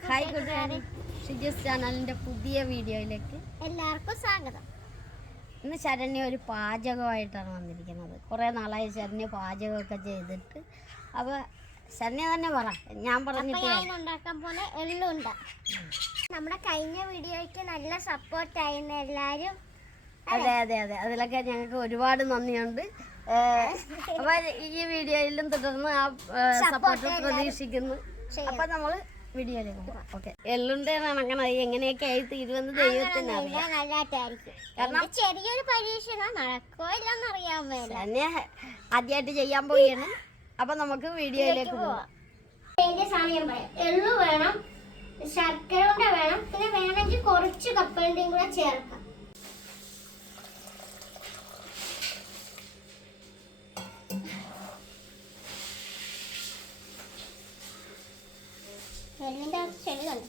Hi കൂട്ടുകാരെ ഷിജുസ് ചാനലിന്റെ പുതിയ വീഡിയോയിലേക്ക് എല്ലാവർക്കും സ്വാഗതം. ഇന്ന് ശരണ്യ ഒരു പാചകമായിട്ടാണ് വന്നിരിക്കുന്നത്. കുറേ നാളായി ശരണ്യ പാചകമൊക്കെ ചെയ്തിട്ട്. അപ്പോൾ ശരണ്യ തന്നെ പറ. ഞാൻ പറഞ്ഞിട്ട് ഉണ്ടാക്കാൻ പോലെ എള്ളുണ്ട. നമ്മുടെ കഴിഞ്ഞ വീഡിയോയ്ക്ക് നല്ല സപ്പോർട്ട് ആയിരുന്നു എല്ലാരും. അതെ അതെ അതെ. അതിലൊക്കെ ഞങ്ങൾക്ക് ഒരുപാട് നന്ദിയുണ്ട്. അപ്പൊ ഈ വീഡിയോയിലും തുടർന്ന് ആ സപ്പോർട്ട് പ്രതീക്ഷിക്കുന്നു. അപ്പൊ നമ്മൾ വീഡിയോയിലേക്ക് പോകാം ഓക്കെ. എള്ളുണ്ടേ നടക്കണം അത് എങ്ങനെയൊക്കെ ആയി തീരുമെന്ന് ദൈവത്തിന് അറിയാം നല്ലതായിട്ടായിരിക്കും കാരണം- എന്റെ ചെറിയൊരു പരീക്ഷണം നടക്കോ ഇല്ലെന്ന് അറിയാൻ മേല. തന്നെ ആദ്യമായിട്ട് ചെയ്യാൻ പോവുകയാണ് അപ്പൊ നമുക്ക് വീഡിയോയിലേക്ക് പോവാം. അതിന്റെ സമയം പറയാം. എള്ളു വേണം ശർക്കര കൊണ്ട് വേണം പിന്നെ വേണമെങ്കിൽ കുറച്ച് കപ്പലിന്റെയും കൂടെ ചേർക്കാം എള്ളിന്റെ ആ ചെടി കണ്ടു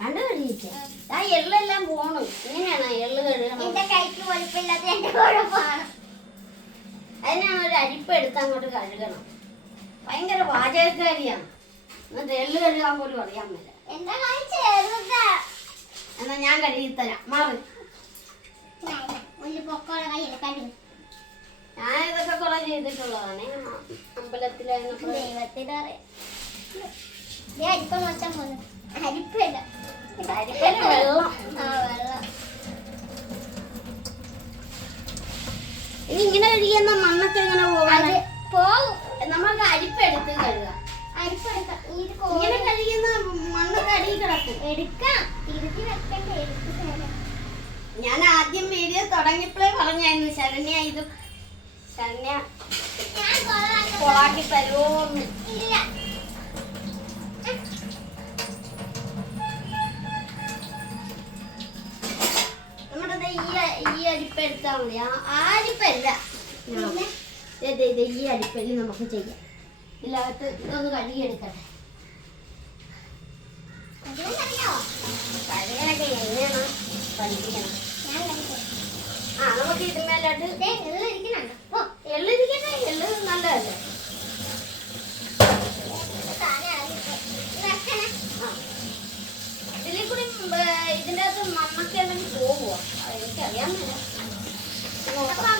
രണ്ട് ആ എള്ളെല്ലാം പോണു. ഇങ്ങനെയാണ് എള്ള് കഴുകണം എന്റെ കൈക്ക് വലുപ്പമില്ലാത്ത എന്റെ കുഴപ്പമാണ് അതിനാണ് ഒരു അരിപ്പ് എടുത്ത് അങ്ങോട്ട് കഴുകണം. ഭയങ്കര പാചകക്കാരിയാണ് എന്നിട്ട് എള്ള് കഴുകാൻ പോലും അറിയാൻ മേല. എന്റെ കൈ എന്നാ ഞാൻ കഴുകി തരാം. മാറി. ഞാൻ ഇതൊക്കെ കുറെ ചെയ്തിട്ടുള്ളതാണ്. അമ്പലത്തിലായിരുന്നപ്പോൾ ദൈവത്തിന് അറിയാം ഞാൻ അരിപ്പ മൊത്തം പോന്നു. അരിപ്പല്ല അരിപ്പയിൽ വെള്ളം. ആ വെള്ളം. ഇനി ഇങ്ങനെ കഴുകിയെന്ന മണ്ണൊക്കെ ഇങ്ങനെ പോകാൻ പോവും നമുക്ക് അരിപ്പെടുത്ത് കഴുകാം. അരിപ്പ എടുക്കാം. ഇത് ഇങ്ങനെ കഴുകുന്ന മണ്ണൊക്കെ അടിയിൽ കിടക്കും. എടുക്കാം. തിരുത്തി വെക്കണ്ടേ? എടുത്ത് ഞാൻ ആദ്യം വീഡിയോ തുടങ്ങിയപ്പോഴേ പറഞ്ഞായിരുന്നു ശരണ്യ ഇത് ശരണ്യ കൊളാക്കി തരുമോന്ന് ഇല്ല. അരിപ്പ് എടുത്താൽ മതി ആ. അരിപ്പല്ല ഈ അരിപ്പൽ നമുക്ക് ചെയ്യാം. ഇതിനകത്ത് ഇതൊന്ന് കഴുകിയെടുക്കട്ടെ. കഴുകലൊക്കെ എങ്ങനെയാണ്? പഠിപ്പിക്കണം ആ നമുക്ക് ഇതിന്മേലോട്ട് എള്ളിരിക്കട്ടെ. എള്ള് നല്ലതല്ലേ? ഇതിൽ കൂടി ഇതിന്റെ അകത്ത് പോകുമോ 他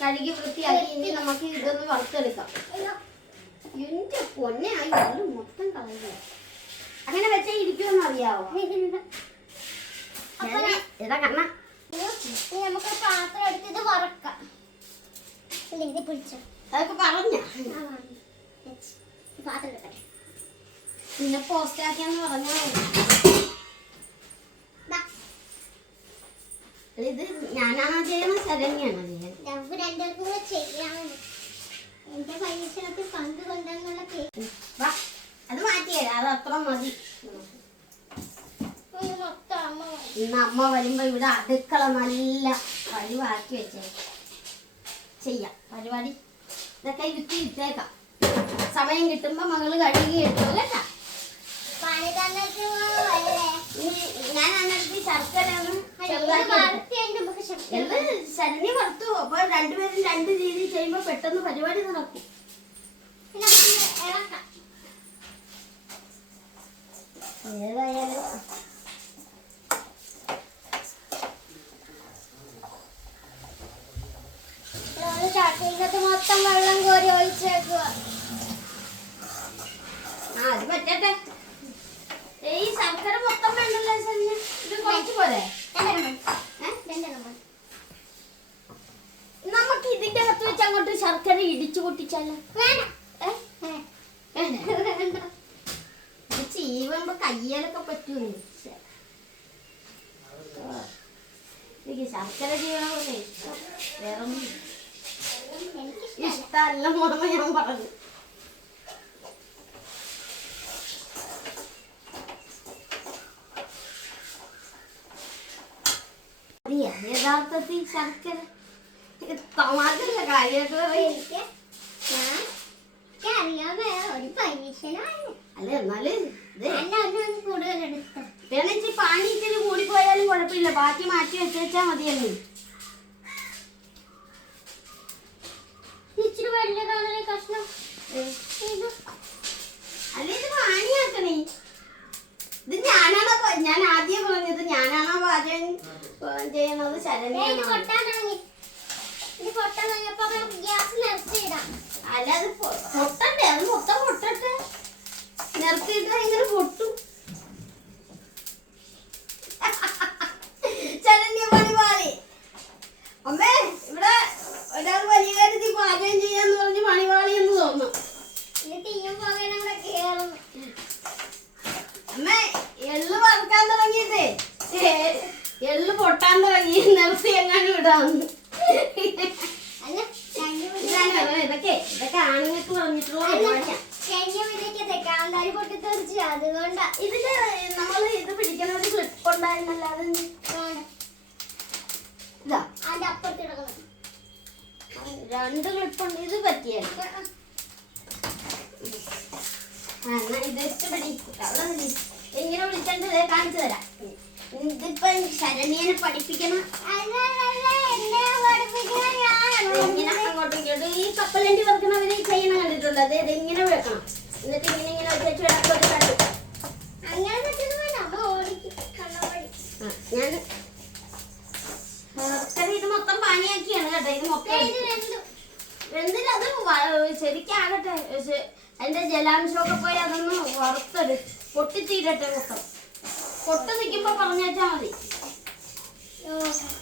കഴുകി വൃത്തിയാക്കി ഇനി നമുക്ക് ഇതൊന്ന് വറുത്തെടുക്കാം. എന്റെ പൊന്നെ ആയി എള്ള് മൊത്തം കളയുക അങ്ങനെ വെച്ചാൽ ഇരിക്കുമെന്ന് അറിയാവോ? ഇതാ കണ്ണ. നമുക്ക് പാത്രം എടുത്ത് ഇത് വറക്കാം. പിടിച്ചോ അതൊക്കെ പറഞ്ഞ. പാത്രം എടുക്കട്ടെ. പിന്നെ പോസ്റ്റാക്കിയെന്ന് പറഞ്ഞാൽ ഇത് ഞാനാണോ ചെയ്യുന്നത് ശരണ്യാണോ ചെയ്യുന്നത് നമുക്ക് രണ്ടുപേർക്കും കൂടെ ചെയ്യാമെന്ന് എന്റെ പരീക്ഷണത്തിൽ പങ്കുകൊണ്ടെന്നുള്ള പേര് വാ, അത് മാറ്റിയല്ല അത് അത്ര മതി. ഇത് മൊത്തം അമ്മ. ഇന്ന് അമ്മ വരുമ്പോ ഇവിടെ അടുക്കള നല്ല പരിവാക്കി വെച്ചേ. ചെയ്യാം. പരിപാടി ഇതൊക്കെ ഇരുത്തി ഇട്ടേക്കാം. സമയം കിട്ടുമ്പോ മകൾ കഴുകി എടുക്കും കേട്ടാ ഞാൻ അന്നത്തെ ശർക്കര ഒന്ന് ശരണ്യ വറുത്തു അപ്പൊ രണ്ടുപേരും രണ്ട് രീതി ചെയ്യുമ്പോ പെട്ടെന്ന് പരിപാടി നടക്കും. ഏതായാലും. ചട്ടിക്കകത്ത് മൊത്തം വെള്ളം കോരി ഒഴിച്ചേക്കുക ആ അത് പറ്റട്ടെ. ഈ ശർക്കര മൊത്തം വേണ്ടല്ലോ ഇത് കുറച്ച് പോരെ? നമുക്ക് ഇതിന്റെ അകത്ത് വെച്ച് അങ്ങോട്ട് ശർക്കര ഇടിച്ചു പൊട്ടിച്ചാലോ? ചീവുമ്പോ കയ്യാലൊക്കെ പറ്റൂ ശർക്കര ജീവനൊക്കെ ഇഷ്ടം. വേറെ ഇഷ്ടമല്ല മോളെ ഞാൻ പറഞ്ഞു അറിയാ, യഥാർത്ഥത്തിൽ ശർക്കര തമാശല്ല കാര്യമായിട്ട് അല്ല എന്നാൽ വേണമെങ്കിൽ പാനി ഇച്ചിരി കൂടിപ്പോയാലും കുഴപ്പമില്ല. ബാക്കി മാറ്റി വെച്ചാൽ മതിയല്ലേ. ഇച്ചിരി വലിയ കഷ്ണം. അല്ല ഇത് പാനിയാക്കണേ ഇത് ഞാനാണോ ഞാൻ ആദ്യം പറഞ്ഞത് ഞാനാണോ പാചകം ചെയ്യുന്നത് ചെയ്യണത് ശരണ്യാണോ? അല്ല അത് പൊട്ടണ്ടേ? അത് മൊത്തം പൊട്ടട്ടെ? നിർത്തിയിട്ട് ഇങ്ങനെ പൊട്ടും ശരണ്യ പണിപാളി അമ്മേ ഇവിടെ ഒരാൾ വലിയ കാര്യത്തിൽ പാചകം ചെയ്യാന്ന് പറഞ്ഞ് പണിപാളി എന്ന് തോന്നുന്നു ഇത് തീയും പോകാനും കൂടെ കേറുന്നു അമ്മേ എള്ള് വറുക്കാൻ തുടങ്ങിയിട്ടേ ഏ, എള്ള് പൊട്ടാൻ തുടങ്ങി നിർത്തി എങ്ങാനും ഇടാന്ന് അല്ല കഴിഞ്ഞ ഇതാണ് പറഞ്ഞത്. ഇതൊക്കെ ഇതൊക്കെ ആണുങ്ങൾക്ക് പറഞ്ഞിട്ടുള്ള പരിപാടിയാ. കഴിഞ്ഞ വീട്ടിലേക്ക് കാന്താരി പൊട്ടിത്തെറിച്ച് അതുകൊണ്ടാ ഇതിൽ നമ്മൾ ഇത് പിടിക്കണ ഒരു ക്ലിപ്പ് ഉണ്ടായിരുന്നല്ലോ അത് വേണ്ട ഇതാ അതിന്റെ അപ്പുറത്ത് കിടക്കണം രണ്ട് ക്ലിപ്പ് ഉണ്ട് ഇത് പറ്റിയല്ല ആ എന്നാ ഇത് ഇട്ട് പിടി അവിടെ നില്ല്. എങ്ങനെ വിളിച്ചോണ്ട് ദേ കാണിച്ചു തരാം ഇതിപ്പോ ശരണ്യനെ പഠിപ്പിക്കണം അല്ലല്ല എന്നെ പഠിപ്പിക്കുന്ന ഇങ്ങനെ ഞാനാണ് അങ്ങോട്ടും ഇങ്ങോട്ടും ഈ കപ്പലണ്ടി വറുക്കണവര് ചെയ്യണ കണ്ടിട്ടുണ്ട്. അത് ഇങ്ങനെ വെക്കണം. എന്നിട്ട് ഇങ്ങനെ ഇങ്ങനെ വെച്ച് കണ്ടു ഞാൻ ഇത് മൊത്തം പാനിയാക്കിയാണ് കേട്ടോ. ഇത് മൊത്തം എന്തിനാ അത് വ- ശരിക്കാകട്ടെ പക്ഷെ അതിന്റെ ജലാംശമൊക്കെ പോയി അതൊന്ന് വറുത്തൊരു പൊട്ടിത്തീരട്ടെ മൊത്തം. പൊട്ട് നിൽക്കുമ്പോ പറഞ്ഞേച്ചാ മതി.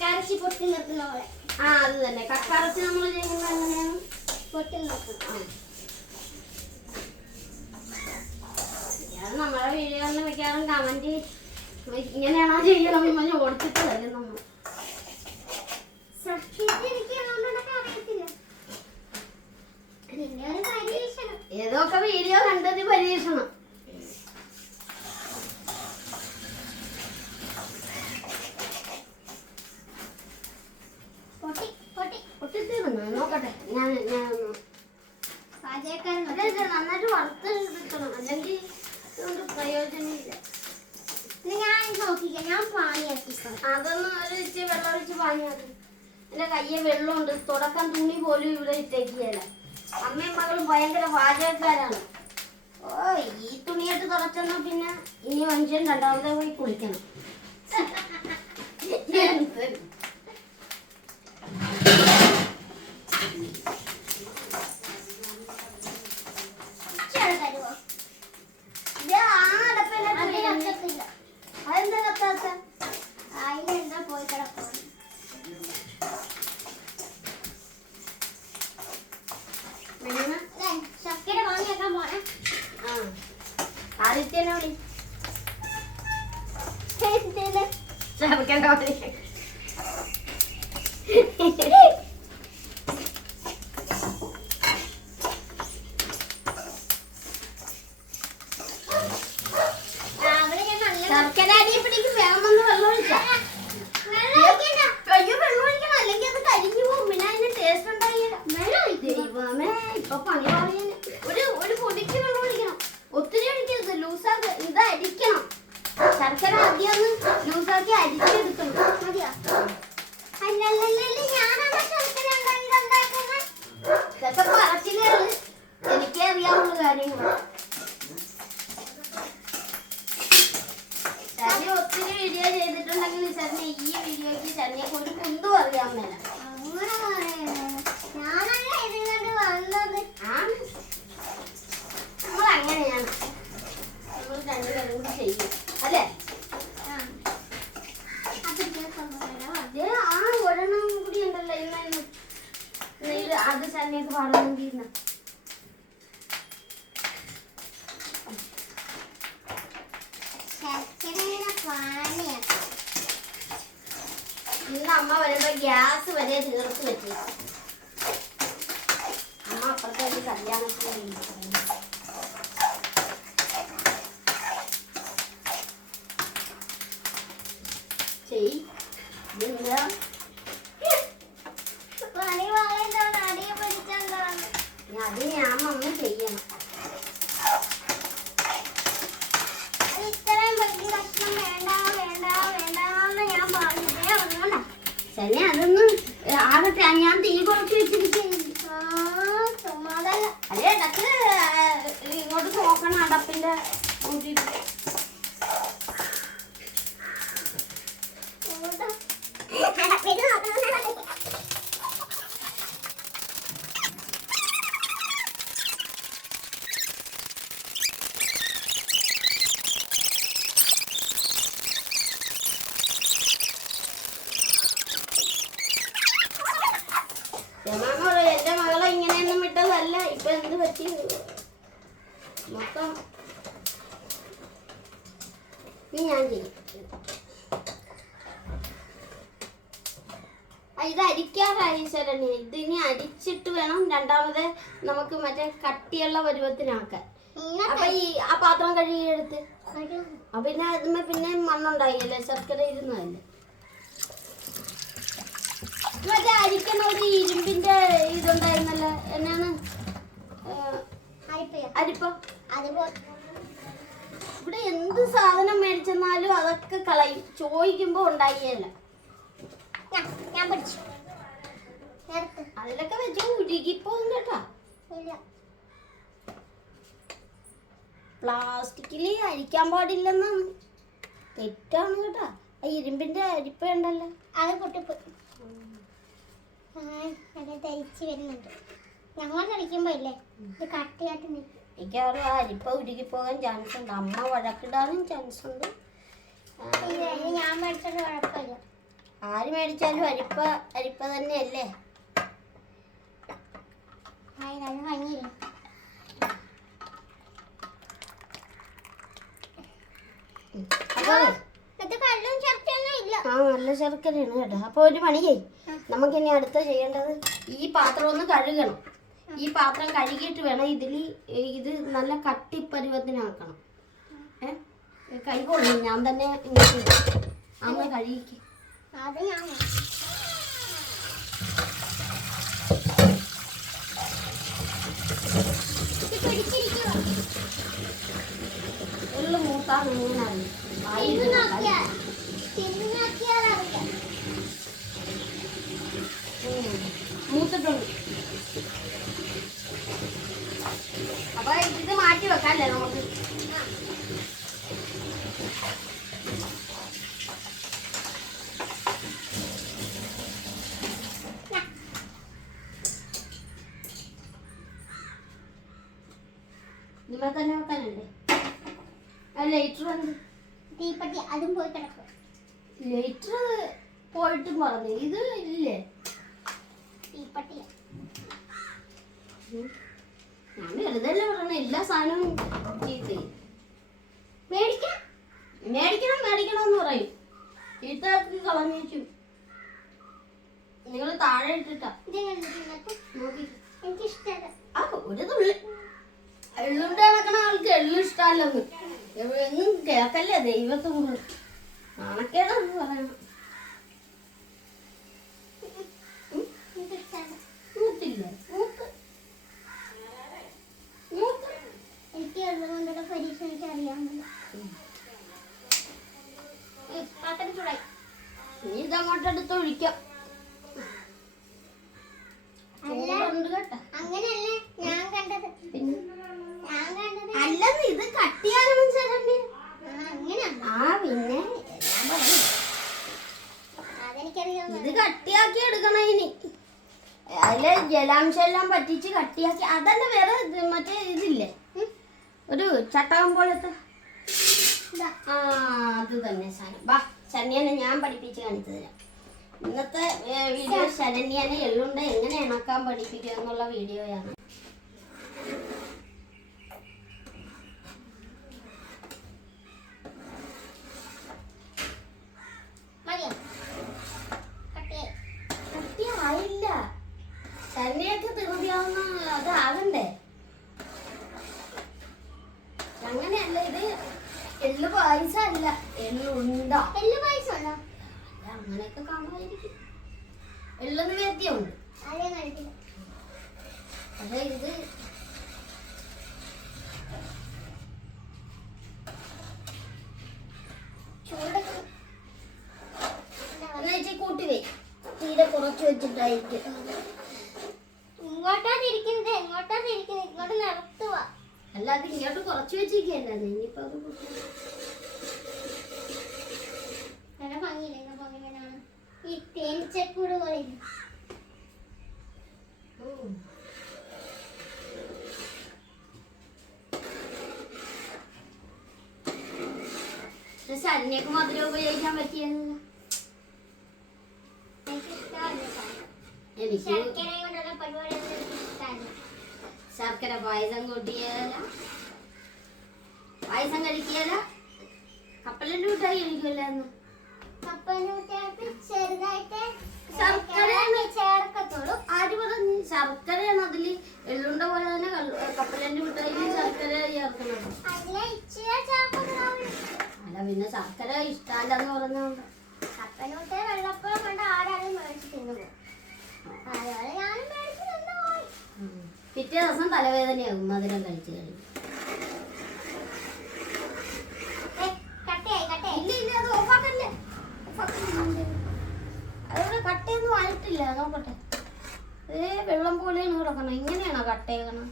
കരച്ചി പൊട്ടി നിർത്തുന്ന പോലെ. ആ അത് തന്നെ. കക്കറച്ച് നമ്മൾ ചെയ്യുന്നത് അത് നമ്മളെ വീഡിയോകളിൽ മിക്കവാറും കമന്റ് ഇങ്ങനെയാണോ ചെയ്യണം ഇമ്മഞ്ഞ് ഓടിച്ചിട്ട് തരും നമ്മൾ ഏതൊക്കെ വീഡിയോ കണ്ടത് പരീക്ഷണം പൊട്ടി പൊട്ടി പൊട്ടിത്തീർന്നു നോക്കട്ടെ ഞാൻ ഞാൻ ഒന്ന് പാചകക്കാരൻ അല്ല ഇത് നന്നായിട്ട് വറുത്ത് കിട്ടണം അല്ലെങ്കിൽ ഇതുകൊണ്ട് പ്രയോജനമില്ല ഇത് ഞാൻ നോക്കിക്കാം ഞാൻ പാനിയാക്കിക്കോ അതൊന്ന് ഒരു ഇച്ചിരി വെള്ളം ഒഴിച്ച് പാഞ്ഞാക്കി എന്റെ കയ്യിൽ വെള്ളമുണ്ട് തുടക്കം തുണി പോലും ഇവിടെ ഇട്ടേക്കിയല്ല അമ്മയും മകളും ഭയങ്കര വാചകക്കാരാണ്. ഓ ഈ തുണിയിട്ട് തുടച്ചെന്നാ പിന്നെ ഇനി മനുഷ്യൻ രണ്ടാമത്തെ പോയി കുളിക്കണം എന്ത്? ചെറു തരുമോ ഇത് ആ അടപ്പിലാ അത് ചെയ്യുന്നെ. കത്തത്തില്ല അതെന്താ കത്താത്ത അതിലെന്താ പോയി കിടക്കണം വേണം ശർക്കര വാങ്ങിയേക്കാൻ പോണേ ആ ആദിത്യനെ വിളി എന്തിന്? ശർക്കര വിളി ആ, ചന്നെ ഒത്തിരി വീഡിയോ ചെയ്തിട്ടുണ്ടെങ്കിൽ ചന്നെ ഈ വീഡിയോയ്ക്ക് ചന്നെ ഒരു കുന്തും അറിയാൻ മേല. അങ്ങനെയാണ് നമ്മൾ രണ്ടുപേരും കൂടി ചെയ്യും. അല്ലേ? അത് ചന്നയൊക്കെ പാടുന്നെങ്കിൽ അമ്മ വരുമ്പോ ഗ്യാസ് വരെ തീർത്ത് വെച്ചു അമ്മ അപ്പുറത്തെ കല്യാണത്തിന്. ചെയ്. ഇതെന്താ പണി പറയുന്നതാണ് അടിയെ പിടിച്ചെന്താണ് ഇനി അത് ഞാൻ മമ്മി ചെയ്യണം ഇത്രയും വലിയ കഷ്ണം വേണ്ട വേണ്ട വേണ്ട എന്ന് ഞാൻ പറഞ്ഞിട്ടേ ഒന്നുകൊണ്ടാ ശനി അതൊന്നും ആകട്ടെ ഞാൻ തീ കുറച്ച് വെച്ചിരിക്കുന്നു ചുമ്മാതല്ല അല്ലേ ഇടയ്ക്ക് ഇങ്ങോട്ട് നോക്കണം അടപ്പിന്റെ കൂട്ടിയിട്ട് രമാമോളെ എന്റെ മകളെ ഇങ്ങനെയൊന്നും വിട്ടതല്ല ഇപ്പൊ എന്ത് പറ്റി മൊത്തം. ഇനി ഞാൻ ചെയ്യും. ഇത് അരിക്കാറായി ശരണ്യ. ഇത് ഇനി അരിച്ചിട്ട് വേണം. രണ്ടാമത് നമുക്ക് മറ്റേ കട്ടിയുള്ള പരുവത്തിനാക്കാൻ. അപ്പൊ ഈ ആ പാത്രം കഴുകിയെടുത്ത് അപ്പൊ പിന്നെ അതിന്മേ പിന്നെ മണ്ണുണ്ടായില്ലേ? ശർക്കര ഇരുന്നതല്ലേ മറ്റേ അരിക്കണ ഒരു ഇരുമ്പിന്റെ ഇതുണ്ടായിരുന്നല്ലോ. എന്നാണ്? അരിപ്പ. അതുപോലെ ഇവിടെ എന്ത് സാധനം മേടിച്ചെന്നാലും അതൊക്കെ കളയും. ചോദിക്കുമ്പോ ഉണ്ടാക്കിയല്ല ഞാൻ- പഠിച്ചു. അതിലൊക്കെ വെച്ച് ഉരുകിപ്പോകും കേട്ടാ. പ്ലാസ്റ്റിക്കിൽ അരിക്കാൻ പാടില്ലെന്നാണ് തെറ്റാണ് കേട്ടാ. ആ ഇരുമ്പിന്റെ അരിപ്പ ഉണ്ടല്ലോ അത് പൊട്ടിപ്പോയി. അത് തരിച്ച് വരുന്നുണ്ട്. ഞങ്ങൾ കളിക്കുമ്പോ ഇല്ലേ ഇത് കട്ടിയായിട്ട് നിൽക്കും മിക്കവാറും ആ അരിപ്പ ഉരുകിപ്പോകാൻ ചാൻസ് ഉണ്ട്. അമ്മ വഴക്കിടാനും ചാൻസ് ഉണ്ട്. ഞാൻ കുഴപ്പമില്ല. ആര് മേടിച്ചാലും അരിപ്പ അരിപ്പ തന്നെയല്ലേ? ആ, നല്ല ശർക്കരയാണ് കേട്ടോ. അപ്പൊ ഒരു പണിയേ. നമുക്കിനി അടുത്ത ചെയ്യേണ്ടത് ഈ പാത്രം ഒന്ന് കഴുകണം. ഈ പാത്രം കഴുകിയിട്ട് വേണം ഇതിൽ ഇത് നല്ല കട്ടിപ്പരുവത്തിനാക്കണം. ഏ? കൈ കൊള്ളും ഞാൻ തന്നെ അന്ന് കഴുകിക്ക്. അത് ഞാൻ ഇത് പിടിച്ചിരിക്കുവാ. എള്ളു മൂത്താൻ എങ്ങനെ അറിയും വായിൽ തിരിഞ്ഞ് ഇടുന്ന നോക്കിയാ തിരിഞ്ഞ് നോക്കിയാൽ അറിയാം ഉം. മൂത്തിട്ടുണ്ട് അപ്പൊ ഇത് മാറ്റി വെക്കാല്ലേ നമുക്ക് നിമ്മ തന്നെ വെക്കാനല്ലേ ആ ലൈറ്റർ എന്ത് തീപ്പട്ടി അതും പോയി കിടക്കും ലൈറ്റർ പോയിട്ടും പറഞ്ഞു ഇത് ഇല്ലേ തീപ്പട്ടിയാ ഉം. ഞാൻ വെറുതെ അല്ലേ പറഞ്ഞ എല്ലാ സാധനവും ചീത്ത മേടിക്കാം മേടിക്കണം മേടിക്കണം എന്ന് പറയും ചീത്തക്ക് കളഞ്ഞു നിങ്ങൾ താഴെ ഇട്ടിട്ടാ. ഒരു തുള്ളി. എള്ളുണ്ട് നടക്കണ ആൾക്ക് എള്ളു ഇഷ്ടമല്ലെന്ന് എന്നും കേക്കല്ലേ ദൈവത്തെ മുകളിൽ നാണക്കേടെന്ന് പറയണം മൂത്തില്ലേ? മൂത്ത്. മൂത്ത് എനിക്ക് ഉള്ളത് കൊണ്ടുള്ള പരീക്ഷ എനിക്ക് അറിയാമല്ലോ ഇതങ്ങോട്ട് എടുത്ത് ഒഴിക്കാം. അങ്ങനെയല്ലേ ഞാൻ കണ്ടത്? ഞാൻ കണ്ടത് അല്ലെന്ന് ഇത് കട്ടിയാലും ആ പിന്നെ ഇത് കട്ടിയാക്കി എടുക്കണം ഇനി. അതിൽ ജലാംശം എല്ലാം പറ്റിച്ച് കട്ടിയാക്കി. അതല്ല വേറെ മറ്റേ ഇതില്ലേ? ഒരു ചട്ടകം പോലത്തെ. ആ അത് തന്നെ വാ ശരണ്യനെ ഞാൻ പഠിപ്പിച്ച് കാണിച്ചു തരാം. ഇന്നത്തെ വീഡിയോ ശരണ്യനെ എള്ളുണ്ട് എങ്ങനെ ഇണക്കാൻ പഠിപ്പിക്കുക എന്നുള്ള വീഡിയോയാണ്. അങ്ങനെയല്ല ഇത്. എള്ള് പായസ അല്ല എള്ളുണ്ട എള്ളു പായസം ഉണ്ടോ അങ്ങനെയൊക്കെ കാണുമായിരിക്കും. എള്ളെന്ന് കഴിക്കില്ല ഇത്. ചൂടൊക്കെ. എന്ന് വെച്ചാൽ കൂട്ടി വേ. തീരെ കുറച്ച് വെച്ചിട്ടായിരിക്കും. ഇങ്ങോട്ടാ തിരിക്കുന്നത് എങ്ങോട്ടാ തിരിക്കുന്നത് ഇങ്ങോട്ട് നിർത്തുക അല്ലാതെ ഇങ്ങോട്ട് കുറച്ച് വെച്ചിരിക്കല്ല ഇനിയിപ്പോ അത്. നല്ല ഭംഗിയില്ലേ? ഇങ്ങനെ ഭംഗിയാണ് ഈ തേനിച്ചക്കൂട് പോലെ ശരണ്യക്ക് മധുരം ഉപയോഗിക്കാൻ പറ്റിയതല്ല എനിക്ക് ഇഷ്ടമല്ല സാധനം. എനിക്ക് ശർക്കരയും കൊണ്ടുള്ള പരിപാടിയൊന്നും എനിക്ക് ഇഷ്ടമല്ല ശർക്കര പായസം കൂട്ടിയാല. പായസം കഴിക്കാല കപ്പലിന്റെ ശർക്കര ശർക്കര ചേർക്കത്തുള്ളൂ ആര് പറഞ്ഞു ശർക്കരയാണ് അതിൽ എള്ളുണ്ട പോലെ തന്നെ കപ്പലിന്റെ കപ്പലണ്ടി മിഠായി ശർക്കര ചേർക്കണം. അല്ല പിന്നെ ശർക്കര ഇഷ്ടമല്ലെന്ന് പറഞ്ഞോണ്ട് കപ്പലൂട്ടെ വെള്ളപ്പം കണ്ട് ആരാരും മേടിച്ച് തിന്നു ഞാനും പിറ്റേ ദിവസം തലവേദനയാകും മധുരം കഴിച്ചു കഴിഞ്ഞു. കട്ടയൊന്നും ആയിട്ടില്ല. നോക്കട്ടെ ഏ വെള്ളം പോലെയാണ് കിടക്കണം ഇങ്ങനെയാണോ കട്ടയേക്കണം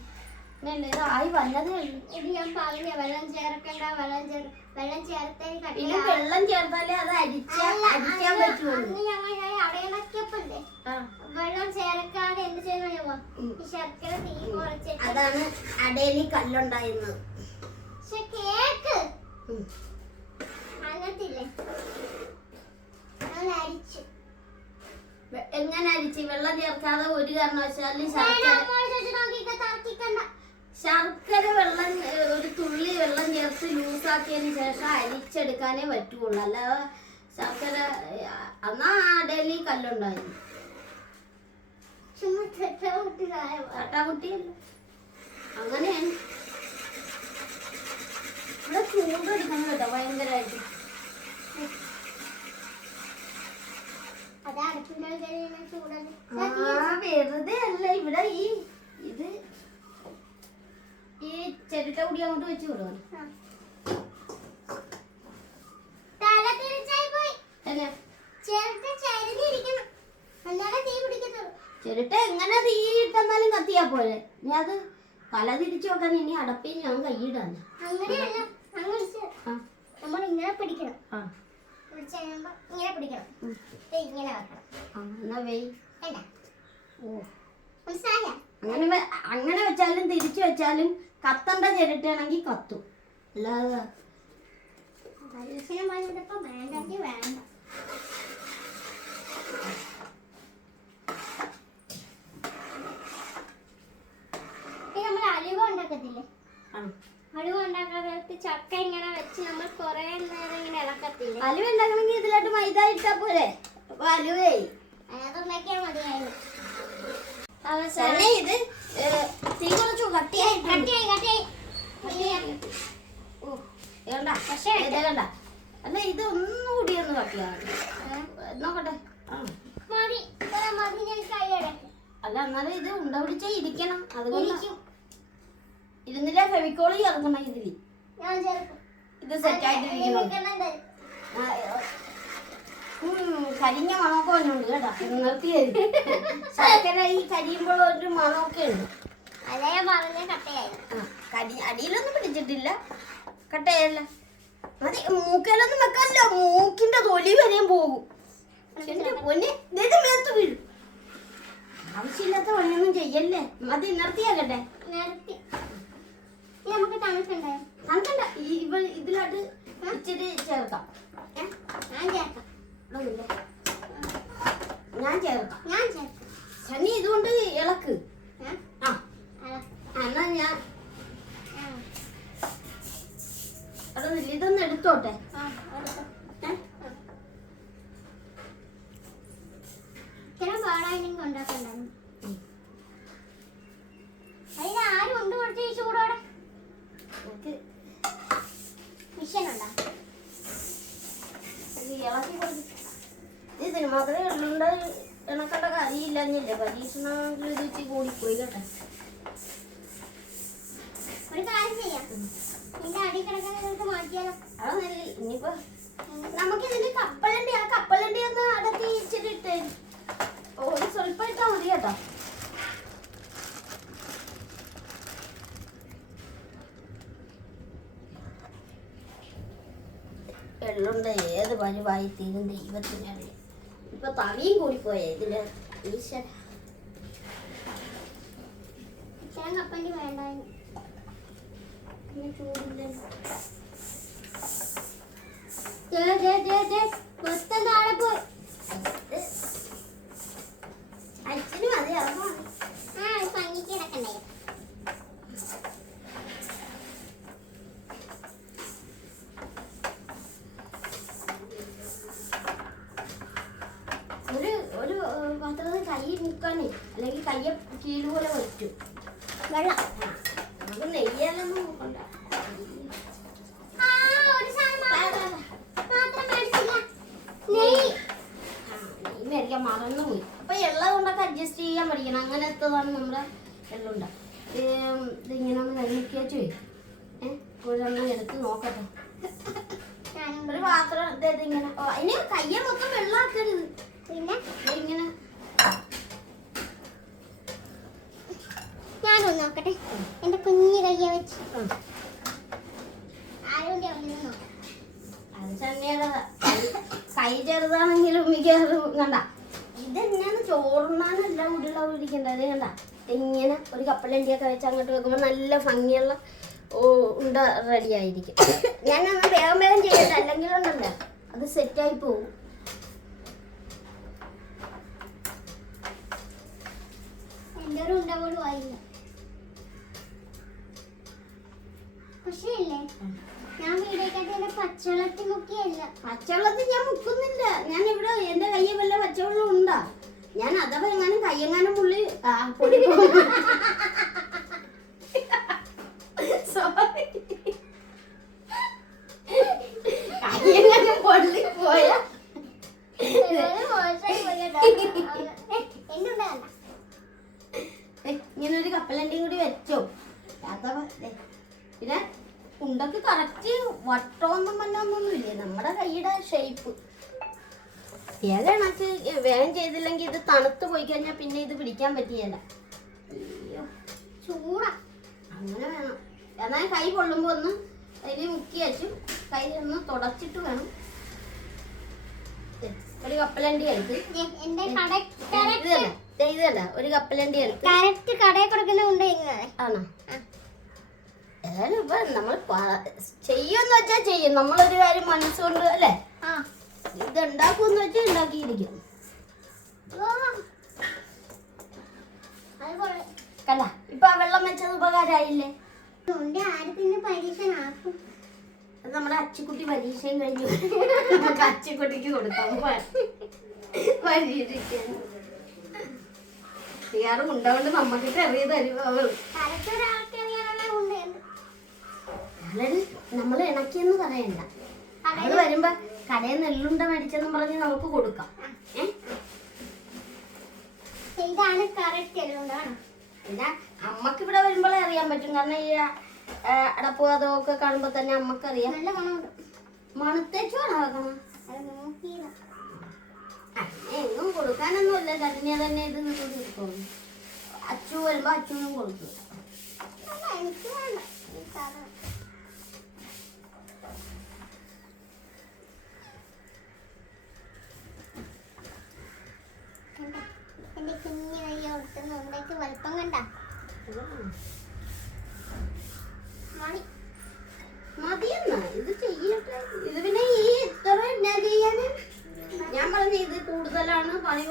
ആയി വന്നതേ ഉള്ളൂ. ഇത് ഞാൻ പറഞ്ഞ വെള്ളം ചേർക്കണ്ട വെള്ളം ചേർ വെള്ളം ചേർത്തതിന് പിന്നെ കട്ടയാ വെള്ളം ചേർത്താലേ അത് അരിച്ച അരിക്കാൻ പറ്റുള്ളൂ. ഞങ്ങൾ വെള്ളം ചേർക്കാതെ എന്ത് ശർക്കര തീ അതാണ് അടയിൽ കല്ലുണ്ടായിരുന്നത്. പക്ഷെ കേക്ക്. അങ്ങനത്തില്ലേ അരിച്ചു. എങ്ങനെ അരിച്ച്? വെള്ളം ചേർക്കാതെ ഒരു കാരണവശാലും ശർക്കര ശർക്കര വെള്ളം ഒരു തുള്ളി വെള്ളം ചേർത്ത് ലൂസാക്കിയതിന് ശേഷം അരിച്ചെടുക്കാനേ പറ്റുള്ളൂ. അല്ലാതെ ശർക്കര എന്നാ ആ അടയിൽ കല്ലുണ്ടായിരുന്നു. തട്ടാകുട്ടിയല്ല അങ്ങനെയാണ്. ഇവിടെ ചൂടെടുക്കണം കേട്ടോ ഭയങ്കരമായിട്ട് വെറുതെ അല്ല ഇവിടെ ഈ ഇത് ഈ ചെറുട്ട കൂടി അങ്ങോട്ട് വെച്ച് പിടിക്കത്തുള്ളൂ. ചിരട്ട എങ്ങനെ തീ ഇട്ടെന്നാലും കത്തിയാ പോലെ ഇനി അത് തല തിരിച്ചു നോക്കാൻ ഇനി അടപ്പിൽ ഞാൻ കൈയിടാന്ന് അങ്ങനെയല്ല. നമ്മൾ ഇങ്ങനെ പിടിക്കണം. ഇങ്ങനെ പിടിക്കണം. ഇങ്ങനെ വെക്കണം. എന്നാ വെയ്. ഓ. മനസ്സിലായ? അങ്ങനെ അങ്ങനെ വെച്ചാലും തിരിച്ചു വെച്ചാലും കത്തണ്ട ചിരട്ടയാണെങ്കിൽ കത്തും. അല്ലാതെ ചക്ക ഇങ്ങനെ വെച്ച് നമ്മൾ കുറെ നേരം ഇങ്ങനെ ഇളക്കത്തില്ലേ? അലുവ ഉണ്ടാക്കണമെങ്കിൽ ഇതിലോട്ട് മൈദ ഇട്ടാ പോലെ അപ്പൊ അലുവേ. ഉണ്ടാക്കിയാൽ മതിയായിരുന്നു. തന്നെ ഇത്? തീ കുറച്ചു കട്ടിയായി കട്ടിയായി കട്ടിയായി. പക്ഷേ കണ്ട അല്ല ഇത് ഒന്നുകൂടി ഒന്ന് കട്ടിയാണ് നോക്കട്ടെ. അല്ല എന്നാലും ഇത് ഉണ്ട പിടിച്ചേ ഇരിക്കണം. അതുകൊണ്ട് ഇരുന്നില്ല? ഫെവിക്കോൾ ഞാൻ ചേർക്കും. ഇത് സെറ്റ് ആയിട്ടിരിക്കണം ഇരിക്കണം തരും കരിഞ്ഞ മണമൊക്കെ വന്നുണ്ട് കേട്ടോ. നിർത്തിയത് ശർക്കര ഈ കരിയുമ്പോൾ ഒരു മണമൊക്കെ ഉണ്ട്. അതേ പറഞ്ഞ കട്ടയായി. കരി അടിയിലൊന്നും പിടിച്ചിട്ടില്ല. കട്ടയല്ല മതി മൂക്കലൊന്നും വെക്കാനില്ല മൂക്കിന്റെ തൊലി വരെയും പോകും. എന്റെ പൊന്നെ ഇത് മേത്ത് വീഴും. ആവശ്യമില്ലാത്ത പണിയൊന്നും ചെയ്യല്ലേ? മതി നിർത്തിയാകട്ടെ നിർത്തി. നമുക്ക് തണുക്കണ്ടേ തണുക്കണ്ട ഇതിലോട്ട് ഇച്ചിരി ചേർക്കാം? ഞാൻ ചേർക്കാം? ഞാൻ ചേർക്കാം ഞാൻ ചേർക്കാം സണ്ണി ഇതുകൊണ്ട് ഇളക്ക് ഏ? ആ അതാ. ആ, എന്നാ ഞാൻ ആ. അവിടെ നില്ല്. ഇതൊന്ന് എടുത്തോട്ടെ ആ, എടുത്തോ. ഏ? ഇത്രയും പാടായില്ലെങ്കിൽ ഉണ്ടാക്കണ്ടായിരുന്നു ഉം. അതിന് ആരും ഉണ്ട് കൊടുത്ത് ഈ ചൂടോടെ നമുക്ക് മിഷൻ ഉണ്ടോ നന്നായില്ല പരീക്ഷണമെങ്കിൽ ഇത് ഇച്ചിരി കൂടിപ്പോയി കേട്ടോ ഒരു കാര്യം ചെയ്യാം നിന്റെ അടി കിടക്കുന്നത് മാറ്റിയാലോ അത് നല്ല ഇനിയിപ്പോ നമുക്ക് ഇതിന്റെ കപ്പലണ്ടി ആ കപ്പലണ്ടി ഒന്ന് അടക്കി ഇച്ചിരി ഇട്ടേ ഒരു സ്വല്പം ഇട്ടാ മതി കേട്ടോ വെള്ളുണ്ട് ഏത് പരിവായി തീരും ദൈവത്തിനറിയാം ഇപ്പൊ തവിയും കൂടിപ്പോയേ ഇതിൽ ഈശ്വര ഇത്രയും കപ്പണ്ടി അച്ഛനും അതെ ചൂടില്ല ദേ, ദേ, ദേ, ദേ, മൊത്തം താഴെ പോയി അച്ഛന് മതി അതാണ് ആ ഭംഗിക്ക് കിടക്കണ്ടേ ഒരു ഒരു ഏഹ്, പാത്രത്തിൽ കൈ മുക്കാനേ അല്ലെങ്കിൽ കയ്യെ കീഴ് പോലെ പറ്റും വെള്ളം നമുക്ക് നെയ്യാലൊന്നും നോക്കണ്ട ആ ഒരു സാധനം മാത്രം മാത്രം മേടിച്ചില്ല നെയ്യ് നെയ്യ് മേടിക്കാൻ മറന്നു പോയി അപ്പൊ എള്ളം കൊണ്ടൊക്കെ അഡ്ജസ്റ്റ് ചെയ്യാൻ പഠിക്കണം. അങ്ങനത്തതാണ് നമ്മുടെ എല്ലുണ്ട ഇതിങ്ങനെ ഒന്ന് കഴിക്കാച്ചു ഒരെണ്ണം എടുത്ത് നോക്കട്ടെ. ഒരു പാത്രം ഇതിങ്ങനെ അതിന് കയ്യെ മൊത്തം വെള്ളമാക്കരുത് പിന്നെ ഇങ്ങനെ ഞാനൊന്ന് നോക്കട്ടെ. എന്റെ കുഞ്ഞു കയ്യെ വെച്ച്. ആരോടെ നോക്കാം. അത് തന്നെയാണ് കൈ ചെറുതാണെങ്കിലും മിക്കവാറും കണ്ട. ഇതെന്നാണ് ചോറുണ്ണാനല്ല ഉരുള ഇരിക്കേണ്ടത് കണ്ട? ഇങ്ങനെ ഒരു കപ്പലണ്ടിയൊക്കെ വെച്ച് അങ്ങോട്ട് വെക്കുമ്പോൾ നല്ല ഭംഗിയുള്ള ഓ ഉണ്ട റെഡി ആയിരിക്കും. ഞാനൊന്ന് വേഗം വേഗം ചെയ്യട്ടെ അല്ലെങ്കിൽ ഉണ്ടല്ലോ അത് സെറ്റായി പോകും എന്റെ ഒരു ഉണ്ട പോലും ആയില്ല. പക്ഷേ ഇല്ലേ ഞാൻ വീടേക്കകത്ത് പച്ചവെള്ളത്തിൽ മുക്കിയല്ല. പച്ചവെള്ളത്തിൽ ഞാൻ മുക്കുന്നില്ല. ഞാൻ ഇവിടെ എന്റെ കയ്യിൽ വല്ല പച്ചവെള്ളം ഉണ്ടാ? ഞാൻ അഥവാ എങ്ങാനും കയ്യെങ്ങാനും പുള്ളി പൊടി സോറി കയ്യെങ്ങാനും പൊള്ളി പോയ എന്നുണ്ട കണ്ട ഇങ്ങനെ ഒരു കപ്പലണ്ടിയും കൂടി വെച്ചോ അഥവാ ദേ, പിന്നെ ഉണ്ടക്ക് കറക്റ്റ് വട്ടമൊന്നും മണ്ണൊന്നുമില്ല നമ്മുടെ കൈയുടെ ഷേപ്പ് ഏത് കണക്ക് വേഗം ചെയ്തില്ലെങ്കിൽ ഇത് തണുത്ത് പോയി കഴിഞ്ഞാൽ പിന്നെ ഇത് പിടിക്കാൻ പറ്റിയല്ല ചൂട. അങ്ങനെ വേണം. എന്നാൽ കൈ പൊള്ളുമ്പോൾ ഒന്ന് അതിൽ മുക്കി വെച്ചും കൈ ഒന്ന് തുടച്ചിട്ട് വേണം. ഒരു കപ്പലണ്ടി എടുത്ത്. ഒരു കപ്പലണ്ടി എടുത്ത്. കറക്റ്റ് കടയിൽ കൊടുക്കുന്നുണ്ട് ആണോ? ഏതായാലും ഇപ്പൊ നമ്മൾ ചെയ്യുമെന്ന് വെച്ചാൽ ചെയ്യും. നമ്മളൊരു കാര്യം മനസ്സുകൊണ്ട് അല്ലേ? ആ. ഇത് ഉണ്ടാക്കുമെന്ന് വെച്ചാൽ ഉണ്ടാക്കിയിരിക്കും. കണ്ട ഇപ്പൊ വെള്ളം വെച്ചത് ഉപകാരമായില്ലേ നമ്മുടെ അച്ചുക്കുട്ടി പരീക്ഷയും കഴിഞ്ഞു. നമുക്ക് അച്ചുക്കുട്ടിക്ക് കൊടുക്കാം. പരീക്ഷിക്കാൻ തീയാറും ഉണ്ടാവുകൊണ്ട് നമുക്ക് ചെറിയ തരുവ അവൾ കറക്റ്റ് ഒരാൾക്ക് അറിയാനുള്ള ഉണ്ട് അതായത് നമ്മൾ ഇണക്കിയെന്ന് പറയണ്ട. അത്. വരുമ്പോ കടയിൽ നെല്ലുണ്ട മേടിച്ചെന്ന് പറഞ്ഞ് നമുക്ക് കൊടുക്കാം. ഇതാണ് കറക്റ്റ് പിന്നെ അമ്മയ്ക്ക് ഇവിടെ വരുമ്പോഴേ അറിയാൻ പറ്റും. കാരണം ഈ അടപ്പോ അതൊക്കെ കാണുമ്പോ തന്നെ അമ്മയ്ക്ക് അറിയാം നല്ല മണമുണ്ട്. മണത്തേച്ചു കൊടുക്കാനൊന്നും എങ്ങും കൊടുക്കാനൊന്നുമില്ല. ചട്ടിനെ തന്നെ ഇത് കൊടുക്കും അച്ചു വരുമ്പോ അച്ഛനും കൊടുക്കും. എനിക്ക് വേണ്ട ഈ സാധനം കണ്ടോ? എന്റെ കുഞ്ഞു കൈ കൊടുത്തുന്ന ഉണ്ടേക്ക് വലുപ്പം കണ്ട? മണി മതിയെന്നാ? ഇത് ചെയ്യട്ടെ. ഇത് പിന്നെ ഈ ഇത്ര എന്നാ ചെയ്യാന്? ഞാൻ പറഞ്ഞു ഇത് കൂടുതലാണ് പണി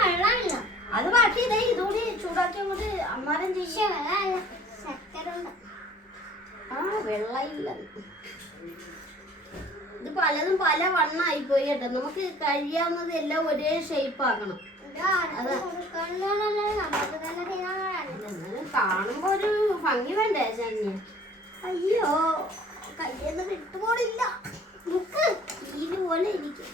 വെള്ളമില്ല അത് ബാക്കി ഇതേ ഇതുകൂടി ചൂടാക്കി അങ്ങോട്ട് അമ്മാരം പക്ഷെ ചെയ്യ വെള്ളമില്ല ആ വെള്ളമില്ല ഇത് പലതും പല വണ്ണായി പോയി കേട്ടോ. നമുക്ക് കഴിയാവുന്നത് എല്ലാം ഒരേ ഷേപ്പ് ആക്കണം. കാണുമ്പോ ഒരു ഭംഗി വേണ്ടേ ചങ്ങി? അയ്യോ കയ്യെന്ന് വിട്ടുപോണില്ല മുക്ക്. ഇതുപോലെ പോലെ ഇരിക്കും.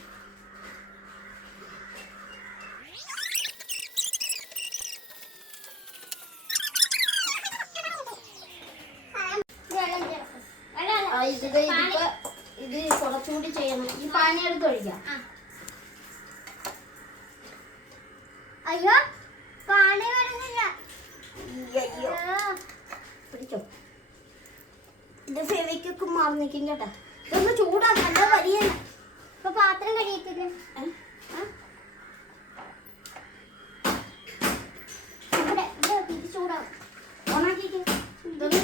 ഇത്. കുറച്ചുകൂടി ചെയ്യണം. ഈ പാനി എടുത്ത് ഒഴിക്കാം. അയ്യോ പാനി വരുന്നില്ല. അയ്യോ പിടിച്ചോ. ഇത് ഫെവിക്കൊക്കെ മാറി നിൽക്കും കേട്ടാ. ഇതൊന്ന് ചൂടാക്കാം നല്ല വലിയ ഇപ്പൊ പാത്രം കഴിയത്തില്ല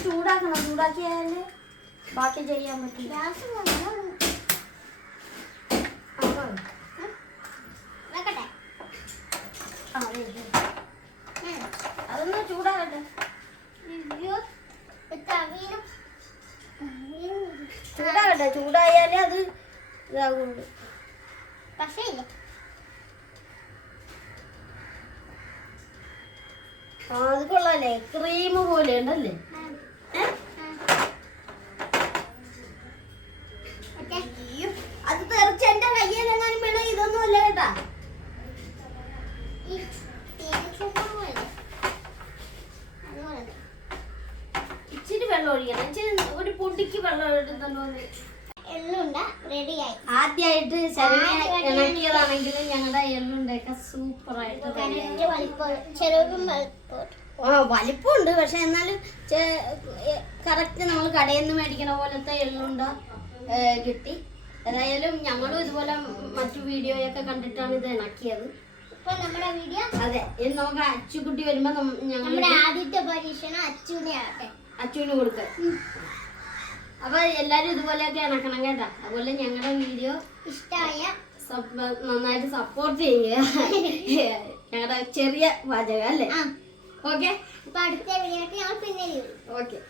ചൂടാക്കണം. ചൂടാക്കിയാൽ ബാക്കി ചെയ്യാൻ പറ്റില്ല ഗ്യാസ് കൊണ്ടുവന്നു. വെക്കട്ടെ ആ, ദേ, ദേ. ഉം. അതൊന്ന് ചൂടാകട്ടെ അയ്യോ ഇത് തവിയിലും തവിയിലും ചൂടാകട്ടെ ചൂടായാലേ അത് ഇതാകുള്ളൂ പക്ഷേ ഇല്ല ആ അത് ക്രീം പോലെ ഉണ്ടല്ലേ? അത് തെറിച്ച് എന്റെ കയ്യിലെങ്ങാനും വീണ ഇതൊന്നും അല്ല കേട്ടാ. ഇച്ചിരി വെള്ളം ഒഴിക്കണം. ഇച്ചിരി ഒരു പൊടിക്ക് വെള്ളം എടുത്തോണ്ട് ആദ്യമായിട്ട് ഇണക്കിയതാണെങ്കിലും ഞങ്ങളുടെ എള്ളുണ്ടൊക്കെ സൂപ്പർ ആയിട്ട് വലിപ്പമുണ്ട്. പക്ഷെ എന്നാലും കറക്റ്റ് നമ്മൾ കടയിൽ നിന്ന് മേടിക്കണ പോലത്തെ എള്ളുണ്ട കിട്ടി. ഏതായാലും ഞങ്ങളും ഇതുപോലെ മറ്റു വീഡിയോയൊക്കെ കണ്ടിട്ടാണ് ഇത് ഇണക്കിയത്. നമ്മുടെ വീഡിയോ അതെ നമുക്ക് അച്ചുകുട്ടി വരുമ്പോ ഞങ്ങൾ നമ്മുടെ ആദ്യത്തെ പരീക്ഷണം അച്ചുവിനെ ആകട്ടെ. അച്ചുവിന് കൊടുക്ക. അപ്പൊ എല്ലാരും ഇതുപോലെയൊക്കെ ഇണക്കണം കേട്ടാ. അതുപോലെ ഞങ്ങളുടെ വീഡിയോ ഇഷ്ടമായ നന്നായിട്ട് സപ്പോർട്ട് ചെയ്യുക. ഞങ്ങളുടെ ചെറിയ പാചകം അല്ലേ? ഓക്കെ അപ്പൊ അടുത്ത വീഡിയോക്ക് ഞാൻ പിന്നെ ഓക്കെ